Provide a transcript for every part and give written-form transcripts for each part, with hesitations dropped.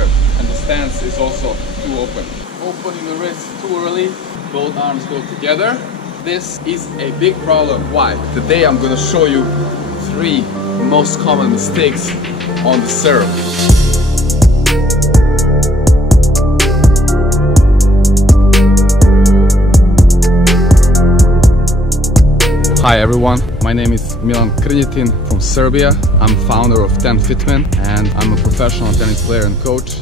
grip, and the stance is also too open. Opening the wrist too early, both arms go together. This is a big problem. Why? Today I'm going to show you 3 most common mistakes on the serve. Hi everyone, my name is Milan from Serbia. I'm founder of TENFITMEN and I'm a professional tennis player and coach.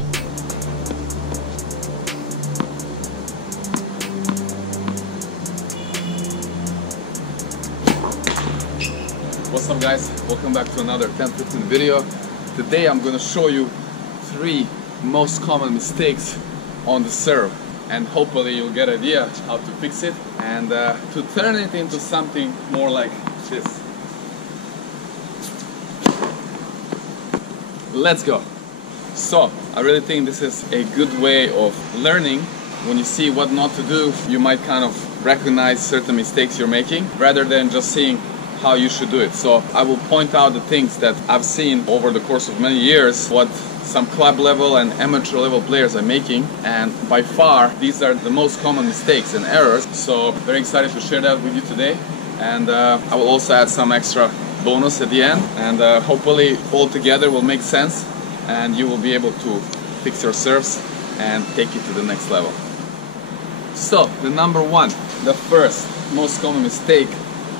What's up guys, welcome back to another TENFITMEN video. Today I'm going to show you 3 most common mistakes on the serve. And hopefully you'll get an idea how to fix it and to turn it into something more like this. Let's go! So, I really think this is a good way of learning. When you see what not to do, you might kind of recognize certain mistakes you're making rather than just seeing how you should do it. So, I will point out the things that I've seen over the course of many years, what some club level and amateur level players are making, and by far these are the most common mistakes and errors. So very excited to share that with you today, and I will also add some extra bonus at the end, and hopefully all together will make sense and you will be able to fix your serves and take it to the next level. So the number 1, the first most common mistake,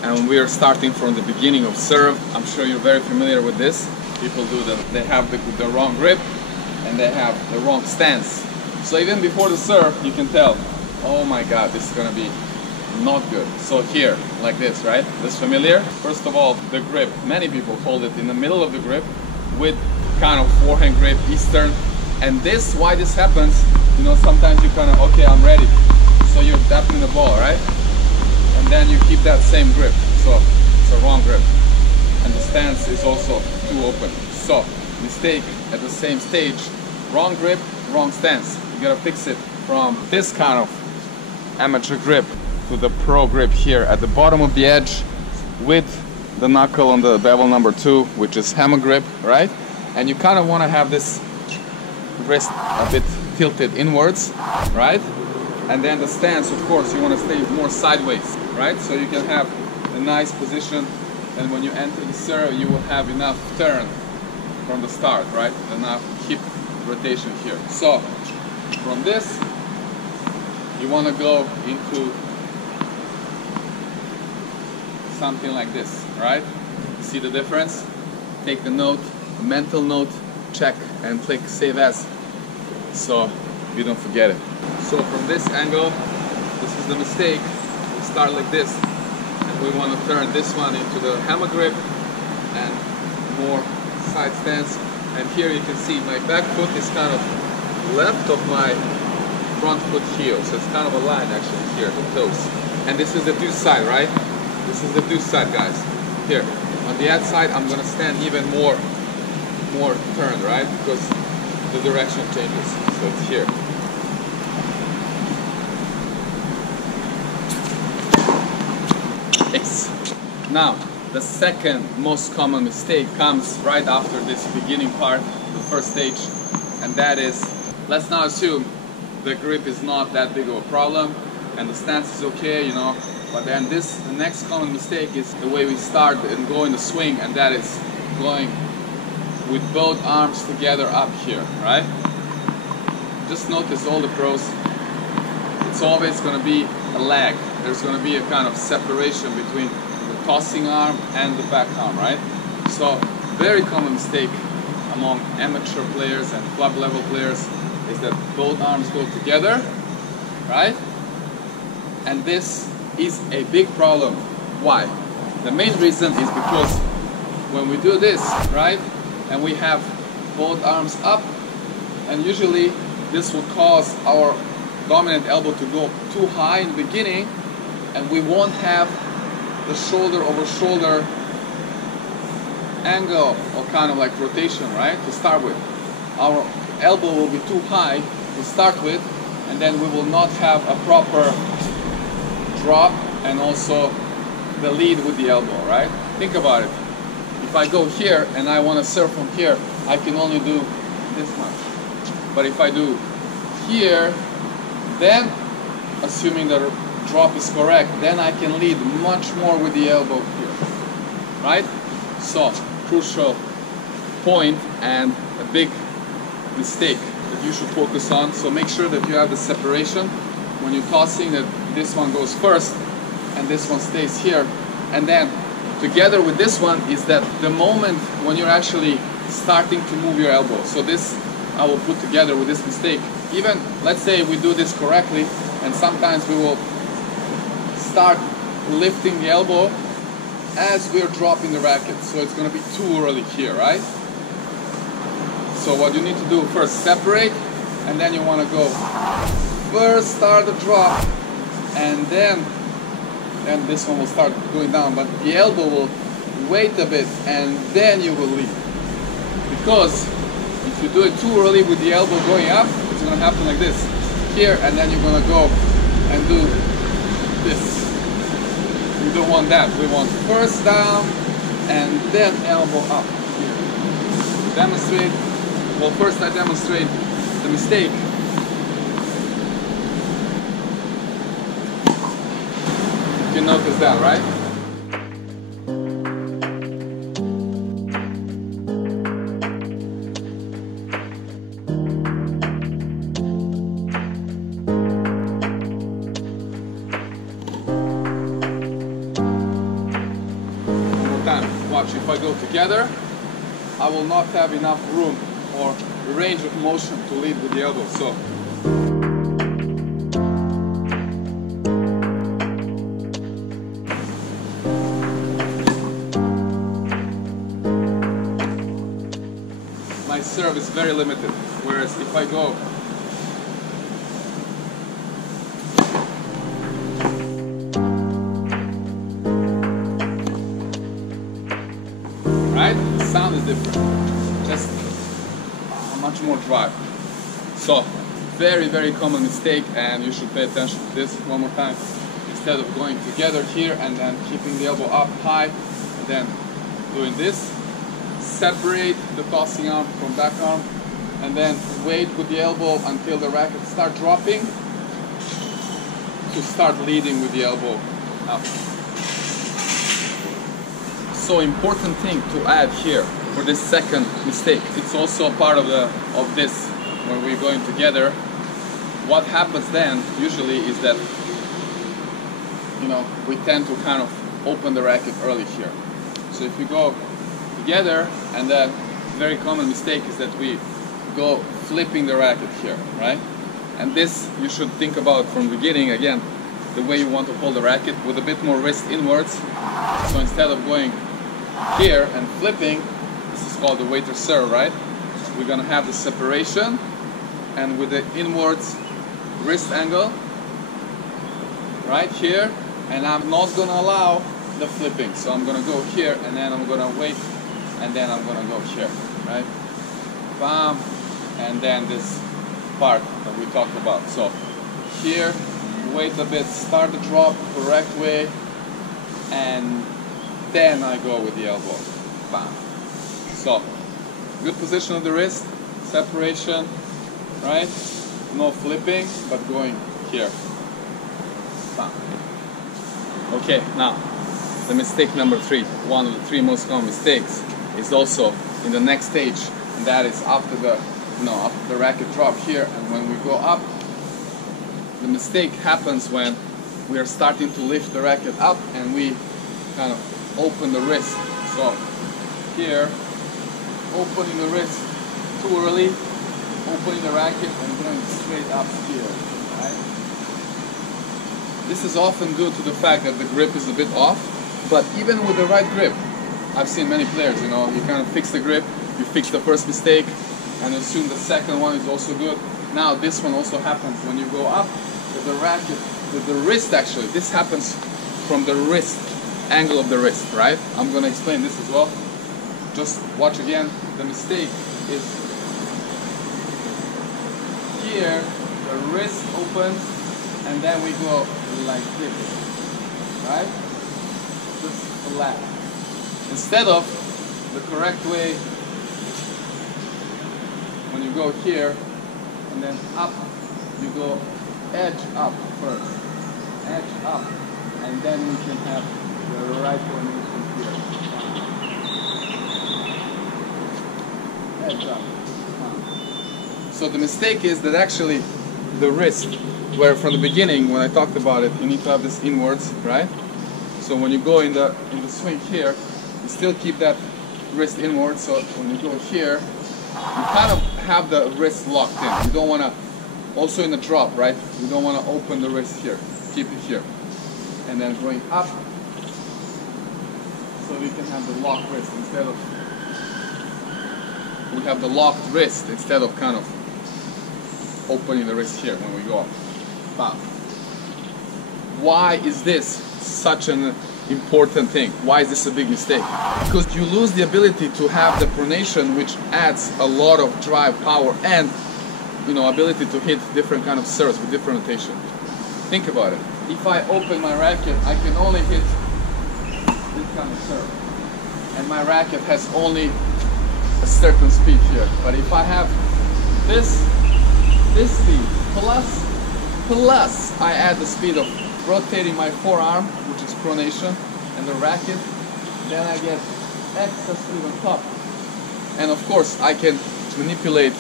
and we are starting from the beginning of serve. I'm sure you're very familiar with this. People do that. They have the wrong grip and they have the wrong stance. So even before the serve, you can tell, oh my god, this is gonna be not good. So here, like this, right? This familiar? First of all, the grip. Many people hold it in the middle of the grip with kind of forehand grip, Eastern. And this, why this happens, you know, sometimes you kind of, okay, I'm ready. So you're tapping the ball, right? And then you keep that same grip. So it's a wrong grip. And the stance is also too open. So, mistake at the same stage, wrong grip, wrong stance. You gotta fix it from this kind of amateur grip to the pro grip here at the bottom of the edge with the knuckle on the bevel number 2, which is hammer grip, right? And you kind of want to have this wrist a bit tilted inwards, right? And then the stance, of course, you want to stay more sideways, right? So you can have a nice position. And when you enter the serve, you will have enough turn from the start, right? Enough hip rotation here. So, from this, you want to go into something like this, right? See the difference? Take the note, a mental note, check, and click Save As, so you don't forget it. So from this angle, this is the mistake. We start like this. We want to turn this one into the hammer grip and more side stance. And here you can see my back foot is kind of left of my front foot heel. So it's kind of a line actually here, the toes. And this is the deuce side, right? This is the deuce side, guys. Here. On the outside, I'm going to stand even more turned, right? Because the direction changes. So it's here. Now, the second most common mistake comes right after this beginning part, the first stage, and that is, let's now assume the grip is not that big of a problem and the stance is okay, you know, but then the next common mistake is the way we start and go in the swing, and that is going with both arms together up here, right? Just notice all the pros, it's always going to be a lag. There's going to be a kind of separation between the tossing arm and the back arm, right? So, very common mistake among amateur players and club level players is that both arms go together, right? And this is a big problem. Why? The main reason is because when we do this, right, and we have both arms up, and usually this will cause our dominant elbow to go too high in the beginning, and we won't have the shoulder over shoulder angle or kind of like rotation, right, to start with. Our elbow will be too high to start with, and then we will not have a proper drop and also the lead with the elbow, right? Think about it. If I go here and I want to serve from here, I can only do this much. But if I do here, then assuming the drop is correct, then I can lead much more with the elbow here, right? So, crucial point and a big mistake that you should focus on. So make sure that you have the separation when you're tossing, that this one goes first and this one stays here. And then together with this one is that the moment when you're actually starting to move your elbow. So this I will put together with this mistake. Even let's say we do this correctly, and sometimes we will start lifting the elbow as we're dropping the racket. So it's going to be too early here, right? So what you need to do first, separate, and then you want to go first start the drop, and then this one will start going down, but the elbow will wait a bit and then you will lead. Because if you do it too early with the elbow going up, it's going to happen like this here, and then you're going to go and do this. We don't want that. We want first down and then elbow up here. To demonstrate, well, first I demonstrate the mistake. You can notice that, right? Watch, if I go together, I will not have enough room or range of motion to lead with the elbow. So my serve is very limited, whereas if I go the sound is different, just much more drive. So very, very common mistake, and you should pay attention to this one more time. Instead of going together here and then keeping the elbow up high and then doing this, separate the tossing arm from back arm and then wait with the elbow until the racket start dropping to start leading with the elbow up. So important thing to add here for this second mistake. It's also a part of this when we're going together. What happens then usually is that, you know, we tend to kind of open the racket early here. So if we go together, and that very common mistake is that we go flipping the racket here, right? And this you should think about from the beginning, again, the way you want to hold the racket with a bit more wrist inwards. So instead of going here and flipping, this is called the waiter serve, right? We're gonna have the separation and with the inwards wrist angle right here, and I'm not gonna allow the flipping. So I'm gonna go here and then I'm gonna wait and then I'm gonna go here, right? Bam, and then this part that we talked about. So here, wait a bit, start the drop correct way, and then I go with the elbow. Bam. So, good position of the wrist, separation, right? No flipping, but going here. Bam. Okay, now, the mistake number 3, one of the 3 most common mistakes, is also in the next stage, and that is after the racket drop here, and when we go up, the mistake happens when we are starting to lift the racket up and we kind of open the wrist. So here, opening the wrist too early, opening the racket and going straight up here, right? This is often due to the fact that the grip is a bit off, but even with the right grip, I've seen many players, you know, you kind of fix the grip, you fix the first mistake, and assume the second one is also good. Now this one also happens when you go up with the racket, with the wrist actually. This happens from the wrist, angle of the wrist, right? I'm going to explain this as well. Just watch again. The mistake is here, the wrist opens, and then we go like this, right? Just flat. Instead of the correct way, when you go here, and then up. You go edge up first, edge up, and then you can have the right coordination here. Edge up. So the mistake is that actually the wrist, where from the beginning when I talked about it, you need to have this inwards, right? So when you go in the swing here, you still keep that wrist inward. So when you go here, you kind of have the wrist locked in. You don't want to, also in the drop, right? You don't want to open the wrist here. Keep it here. And then going up, so we can have the locked wrist instead of, we have the locked wrist instead of kind of opening the wrist here when we go up. Bam. Why is this such an important thing? Why is this a big mistake? Because you lose the ability to have the pronation, which adds a lot of drive, power, and ability to hit different kind of serves with different rotation. Think about it. If I open my racket, I can only hit this kind of serve, and my racket has only a certain speed here. But if I have this speed plus I add the speed of rotating my forearm, which is pronation, and the racket, then I get extra speed on top. And of course I can manipulate,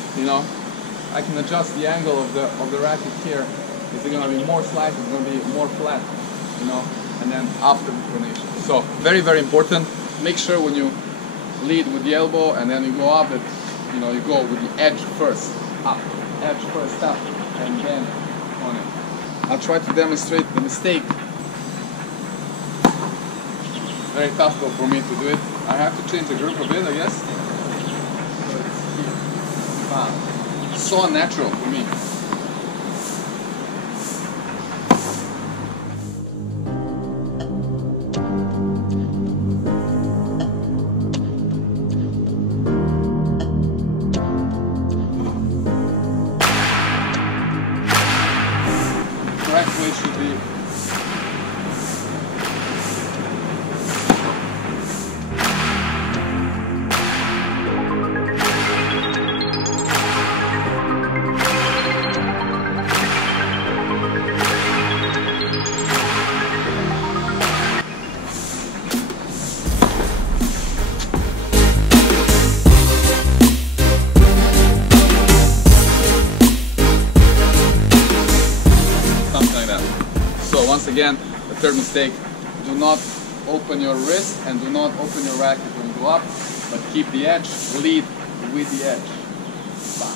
I can adjust the angle of the racket here. Is it going to be more slight? It's going to be more flat, and then after the pronation. So very, very important. Make sure when you lead with the elbow and then you go up that you go with the edge first up, edge first up, and then on it. I'll try to demonstrate the mistake. Very tough though for me to do it. I have to change the grip a bit, I guess. So it's here. Wow. So unnatural for me. Correct way should be once again, the third mistake, do not open your wrist and do not open your racket when you go up, but keep the edge, lead with the edge. Bam.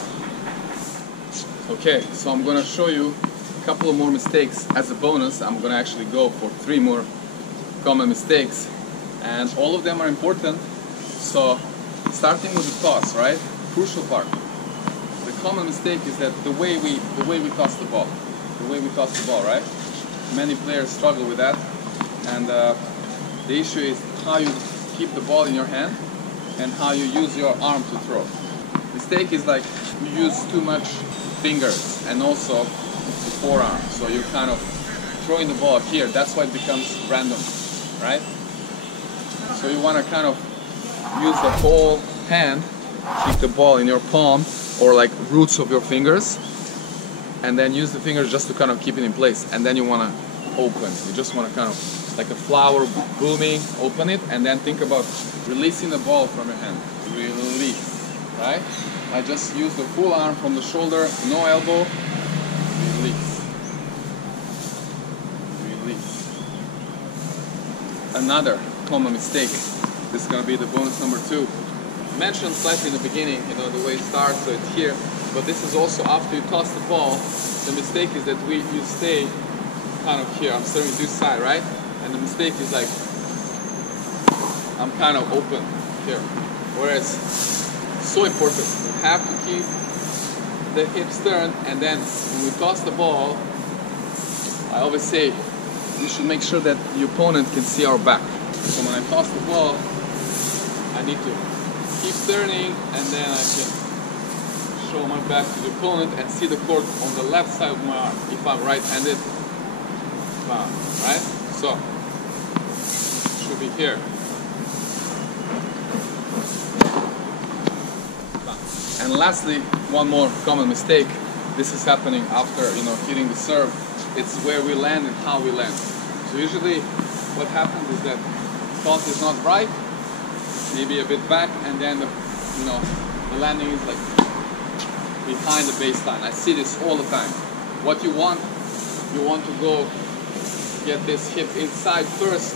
Okay, so I'm going to show you a couple of more mistakes as a bonus. I'm going to actually go for 3 more common mistakes, and all of them are important. So starting with the toss, right? Crucial part. The common mistake is that the way we toss the ball. Right? Many players struggle with that, and the issue is how you keep the ball in your hand and how you use your arm to throw. Mistake is like you use too much fingers and also the forearm, so you're kind of throwing the ball here. That's why it becomes random, right? So you want to kind of use the whole hand, keep the ball in your palm or like roots of your fingers, and then use the fingers just to kind of keep it in place. And then you want to open. You just want to kind of, like a flower blooming, open it, and then think about releasing the ball from your hand. Release, right? I just use the full arm from the shoulder, no elbow. Release. Release. Another common mistake. This is going to be the bonus number 2. I mentioned slightly in the beginning, the way it starts, so it's here. But this is also after you toss the ball. The mistake is that you stay kind of here. I'm serving this side, right? And the mistake is like I'm kind of open here. Whereas so important. You have to keep the hips turned, and then when we toss the ball, I always say we should make sure that the opponent can see our back. So when I toss the ball, I need to keep turning, and then I can show my back to the opponent and see the court on the left side of my arm if I'm right-handed. Right? So it should be here. And lastly, one more common mistake this is happening after, you know, hitting the serve. It's where we land and how we land. So usually what happens is that toss is not right, maybe a bit back, and then the, you know, the landing is like behind the baseline. I see this all the time. What you want to go get this hip inside first,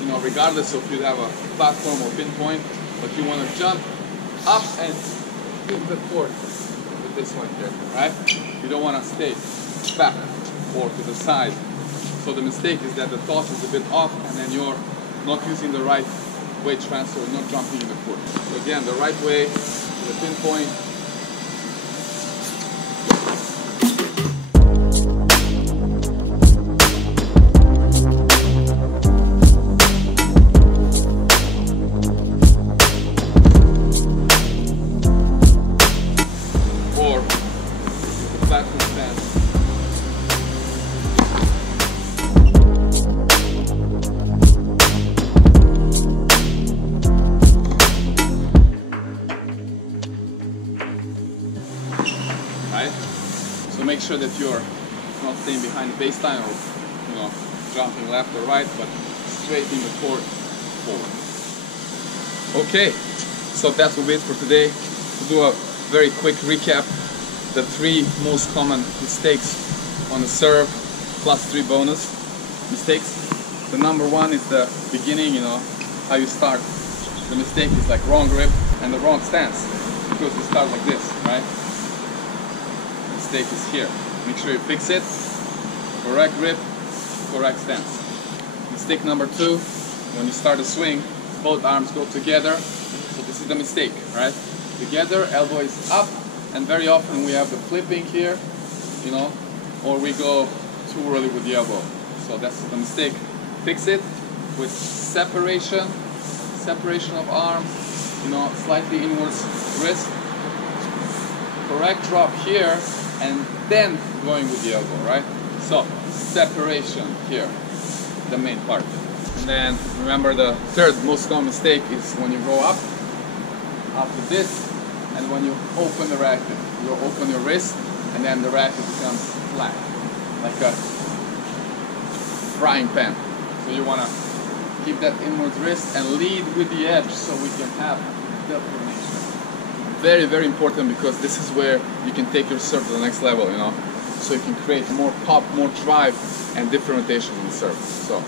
you know, regardless of if you have a platform or pinpoint, but you want to jump up and hit the court with this one here, right? You don't want to stay back or to the side. So the mistake is that the toss is a bit off and then you're not using the right weight transfer, not jumping in the court. So again, the right way to the pinpoint. Or the platform stance. Right? So make sure that you're not staying behind the baseline or, you know, jumping left or right, but straight in the court forward. Okay, so that will be it for today. To do a very quick recap, the 3 most common mistakes on the serve, plus 3 bonus mistakes. The number 1 is the beginning, you know, how you start. The mistake is like wrong grip and the wrong stance, because you start like this, right? Mistake is here. Make sure you fix it. Correct grip, correct stance. Mistake number 2, when you start a swing, both arms go together. So this is the mistake, right? Together, elbow is up, and very often we have the flipping here, you know, or we go too early with the elbow. So that's the mistake. Fix it with separation of arms, you know, slightly inwards wrist. Correct drop here, and then going with the elbow, right? So separation here, the main part. And then remember, the 3rd most common mistake is when you go up to this, and when you open the racket, you open your wrist, and then the racket becomes flat, like a frying pan. So you want to keep that inward wrist and lead with the edge, so we can have the coordination. Very, very important, because this is where you can take your serve to the next level, you know. So you can create more pop, more drive, and different rotations in the serve. So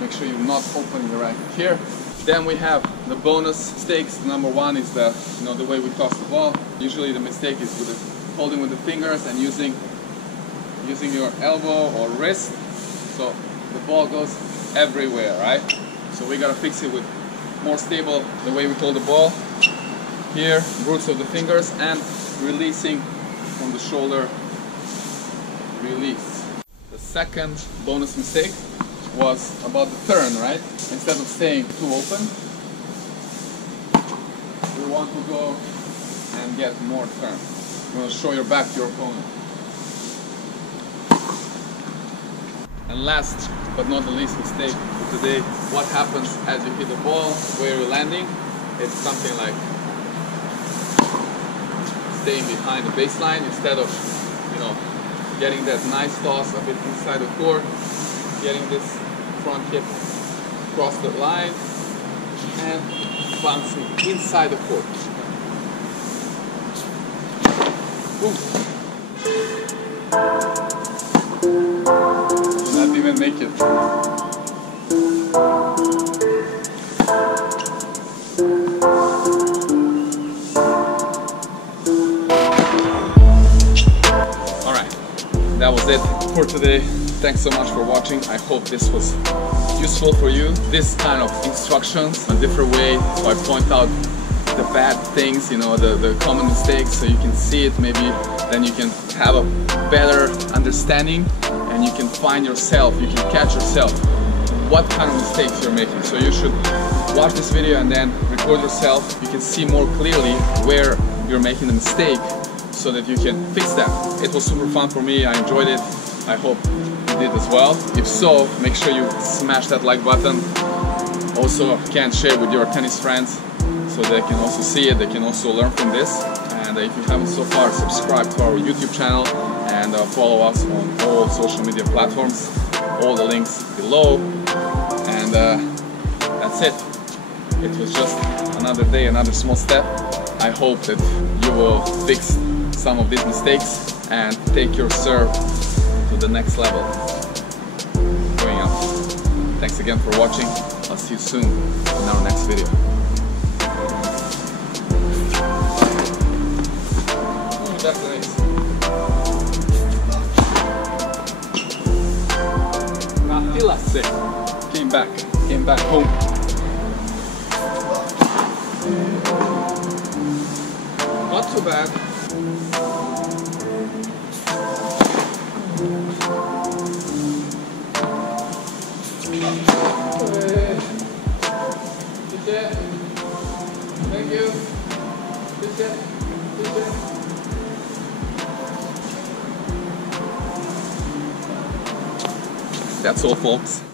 make sure you're not opening the racket here. Then we have the bonus mistakes. Number 1 is the, you know, the way we toss the ball. Usually the mistake is with the, holding with the fingers and using your elbow or wrist. So the ball goes everywhere, right? So we gotta fix it with more stable, the way we hold the ball. Here, roots of the fingers, and releasing from the shoulder, release. The 2nd bonus mistake was about the turn, right? Instead of staying too open, we want to go and get more turn. You want to show your back to your opponent. And last but not the least mistake for today, what happens as you hit the ball, where you're landing. It's something like staying behind the baseline instead of, you know, getting that nice toss a bit inside the court, getting this front hip across the line and bouncing inside the court. Ooh. Not even make it. Alright, that was it for today. Thanks so much for watching. I hope this was useful for you. This kind of instructions, a different way, so I point out the bad things, you know, the common mistakes, so you can see it. Maybe then you can have a better understanding and you can find yourself, you can catch yourself what kind of mistakes you're making. So you should watch this video and then record yourself. You can see more clearly where you're making the mistake so that you can fix that. It was super fun for me. I enjoyed it. I hope you did as well. If so, make sure you smash that like button. Also, can share with your tennis friends so they can also see it, they can also learn from this. And if you haven't so far, subscribe to our YouTube channel and follow us on all social media platforms. All the links below. And that's it. It was just another day, another small step. I hope that you will fix some of these mistakes and take your serve to the next level. Going up. Thanks again for watching. I'll see you soon in our next video. That's nice. Came back home. Not too bad. Thank you. That's all, folks.